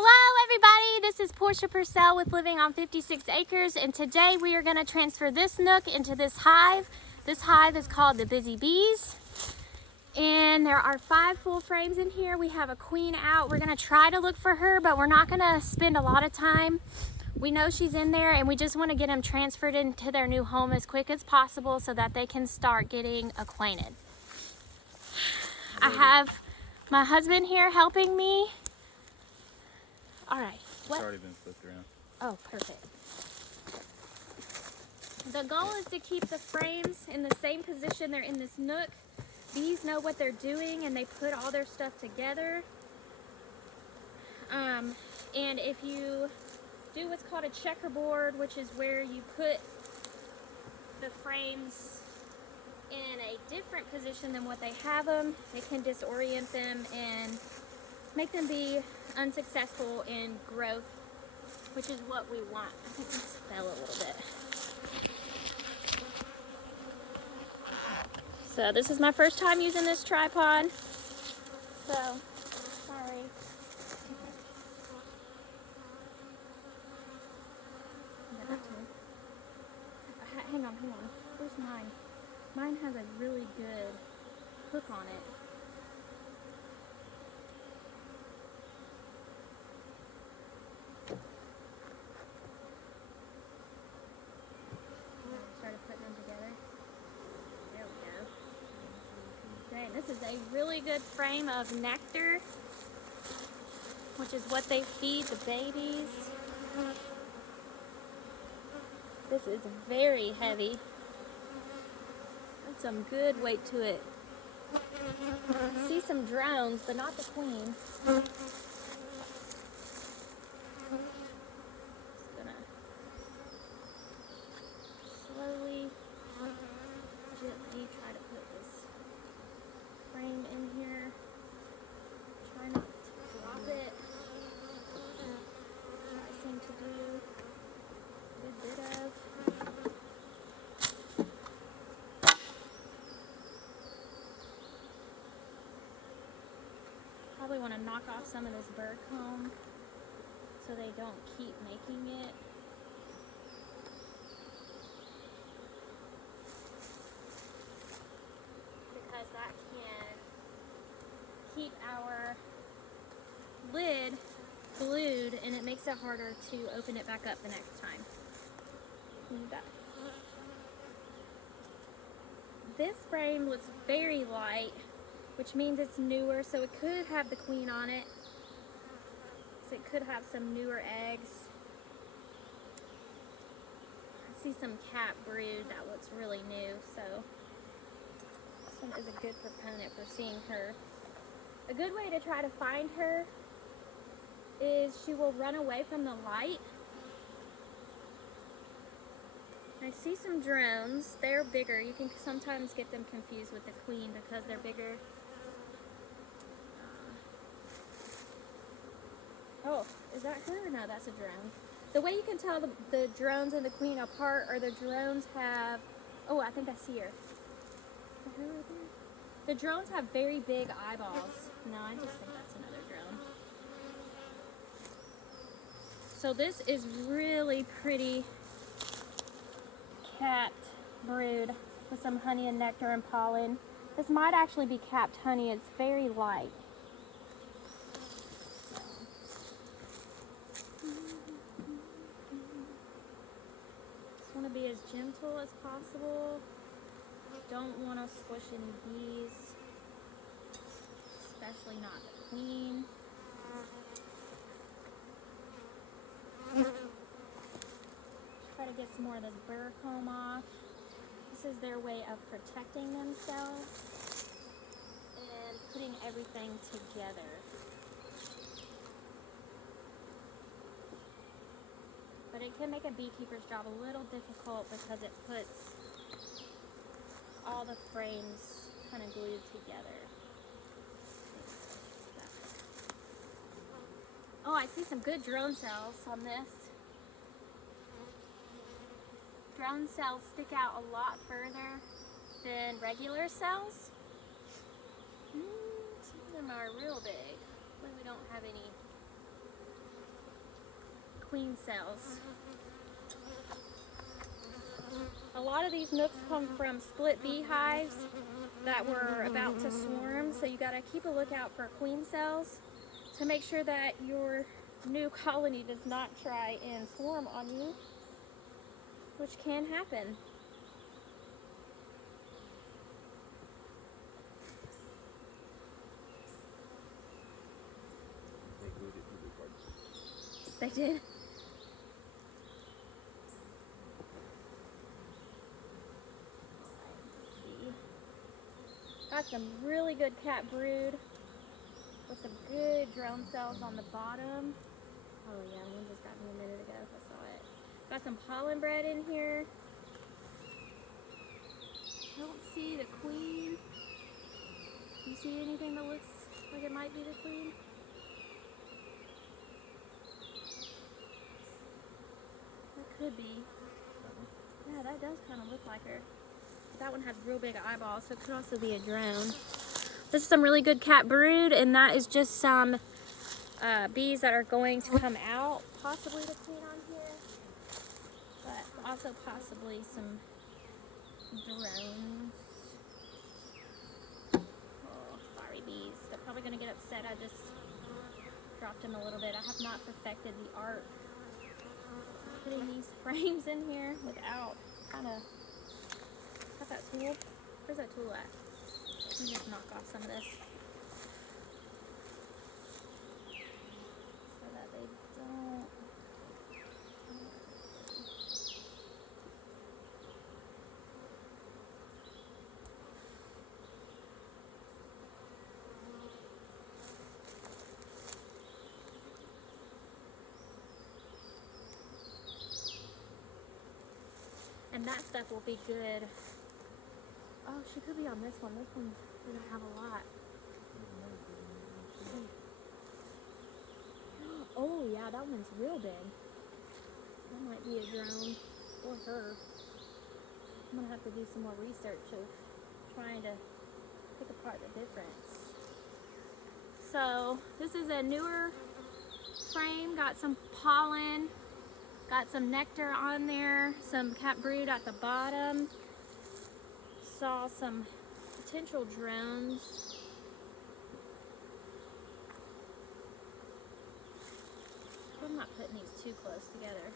Hello everybody, this is Portia Purcell with Living on 56 Acres, and today we are going to transfer this nook into this hive. This hive is called the Busy Bees, and there are 5 full frames in here. We have a queen out. We're going to try to look for her, but we're not going to spend a lot of time. We know she's in there, and we just want to get them transferred into their new home as quick as possible so that they can start getting acquainted. I have my husband here helping me. All right. It's already been flipped around. Oh, perfect. The goal is to keep the frames in the same position they're in this nook. Bees know what they're doing and they put all their stuff together. And if you do what's called a checkerboard, which is where you put the frames in a different position than what they have them, it can disorient them and make them be unsuccessful in growth, which is what we want. I think this fell a little bit. So this is my first time using this tripod, so sorry. Hang on. Where's mine? Mine has a really good hook on it. Started putting them together. There we go. Okay, this is a really good frame of nectar, which is what they feed the babies. This is very heavy. That's some good weight to it. I see some drones, but not the queen. Just gonna slowly, gently try to put this frame in here. Try not to drop it. I seem to do a good bit of. Probably want to knock off some of this bird comb so they don't keep making it. Because that can keep our lid glued and it makes it harder to open it back up the next time. This frame looks very light, which means it's newer, so it could have the queen on it. So it could have some newer eggs. I see some cat brood that looks really new, so this one is a good proponent for seeing her. A good way to try to find her is she will run away from the light. I see some drones. They're bigger. You can sometimes get them confused with the queen because they're bigger. Oh, is that her? No, that's a drone. The way you can tell the drones and the queen apart are the drones have... Oh, I think I see her. Is her right there? The drones have very big eyeballs. No, I just think that's another drone. So this is really pretty capped brood with some honey and nectar and pollen. This might actually be capped honey. It's very light. Just want to be as gentle as possible. Don't want to squish any bees, especially not the queen. Try to get some more of this burr comb off. This is their way of protecting themselves and putting everything together. But it can make a beekeeper's job a little difficult because it puts all the frames kind of glued together. Oh, I see some good drone cells on this. Drone cells stick out a lot further than regular cells. Some of them are real big, but we don't have any queen cells. A lot of these nooks come from split beehives that were about to swarm, so you gotta keep a lookout for queen cells to make sure that your new colony does not try and swarm on you, which can happen. They did? Got some really good cat brood with some good drone cells on the bottom. Oh yeah, one just got me a minute ago. I saw it. Got some pollen bread in here. Don't see the queen. You see anything that looks like it might be the queen? That could be. Yeah, that does kind of look like her. That one has real big eyeballs, so it could also be a drone. This is some really good cat brood, and that is just some bees that are going to come out, possibly the queen on here, but also possibly some drones. Oh, sorry bees. They're probably going to get upset. I just dropped them a little bit. I have not perfected the art of putting these frames in here without kind of... Got that tool? Where's that tool at? Let me just knock off some of this so that they don't. And that stuff will be good. Oh, she could be on this one. This one doesn't have a lot. Oh yeah, that one's real big. That might be a drone or her. I'm gonna have to do some more research of trying to pick apart the difference. So this is a newer frame, got some pollen, got some nectar on there, some cat brood at the bottom. Saw some potential drones. I'm not putting these too close together.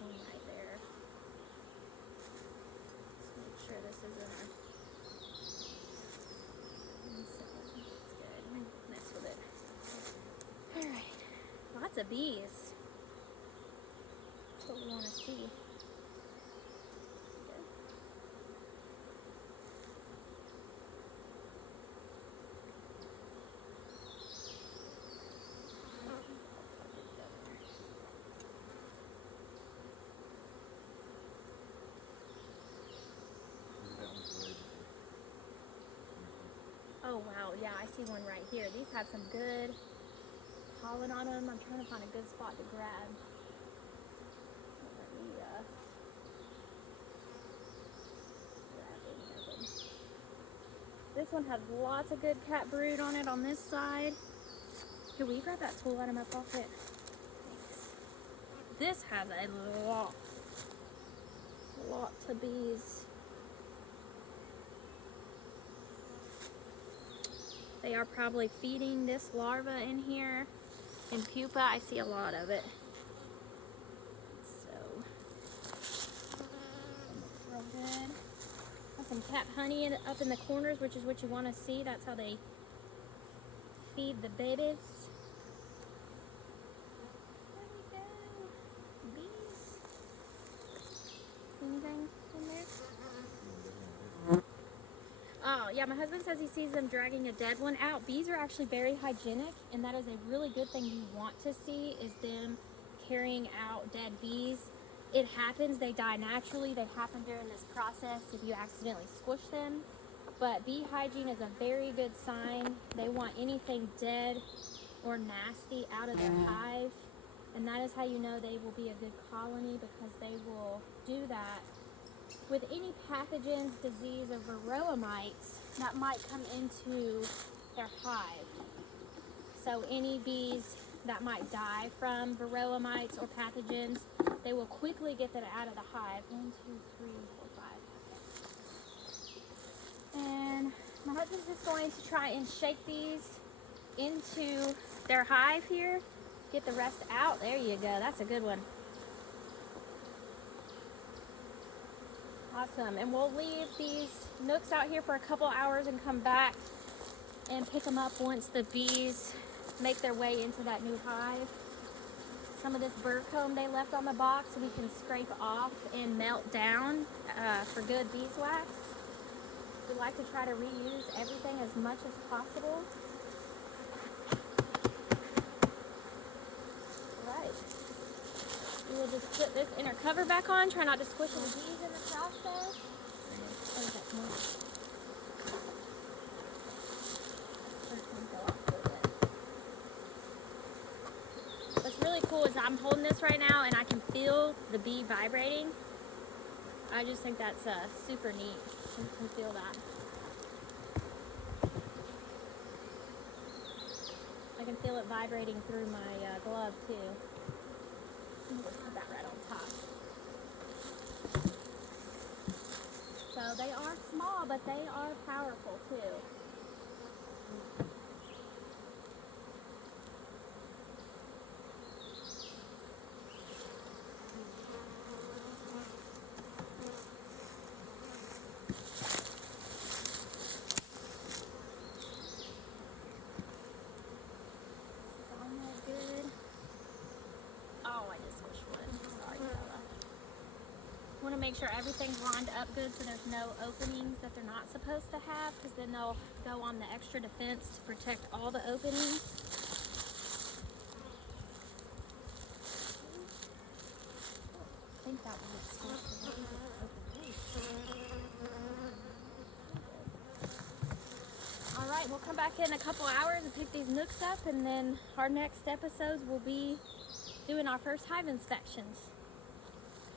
One right there. Let's make sure this isn't a... Lots of bees. That's what we want to see. Oh wow, yeah, I see one right here. These have some good pollen on them. I'm trying to find a good spot to grab. Let me grab any of them. This one has lots of good cat brood on it on this side. Here, will you grab that tool out of my pocket? Thanks. This has a lot of bees. They are probably feeding this larva in here. In pupa, I see a lot of it. So, real good. Got some cat honey up in the corners, which is what you want to see. That's how they feed the babies. There we go. Bees. Anything in there? Oh, yeah, my husband says he sees them dragging a dead one out. Bees are actually very hygienic, and that is a really good thing you want to see, is them carrying out dead bees. It happens, they die naturally. They happen during this process if you accidentally squish them. But bee hygiene is a very good sign. They want anything dead or nasty out of their hive. And that is how you know they will be a good colony, because they will do that with any pathogens, disease, or varroa mites that might come into their hive. So any bees that might die from varroa mites or pathogens, they will quickly get them out of the hive. 1, 2, 3, 4, 5. And my husband's just going to try and shake these into their hive here. Get the rest out. There you go. That's a good one. Awesome. And we'll leave these nooks out here for a couple hours and come back and pick them up once the bees make their way into that new hive. Some of this bird comb they left on the box we can scrape off and melt down for good beeswax. We like to try to reuse everything as much as possible. Right. We will just put this inner cover back on. Try not to squish any bees in the process. What's really cool is I'm holding this right now and I can feel the bee vibrating. I just think that's super neat. You can feel that. I can feel it vibrating through my glove too. I'm going to put that right on top. So they are small, but they are powerful too. Want to make sure everything's lined up good so there's no openings that they're not supposed to have, because then they'll go on the extra defense to protect all the openings. I think that one is supposed to open. All right, we'll come back in a couple hours and pick these nooks up, and then our next episodes will be doing our first hive inspections.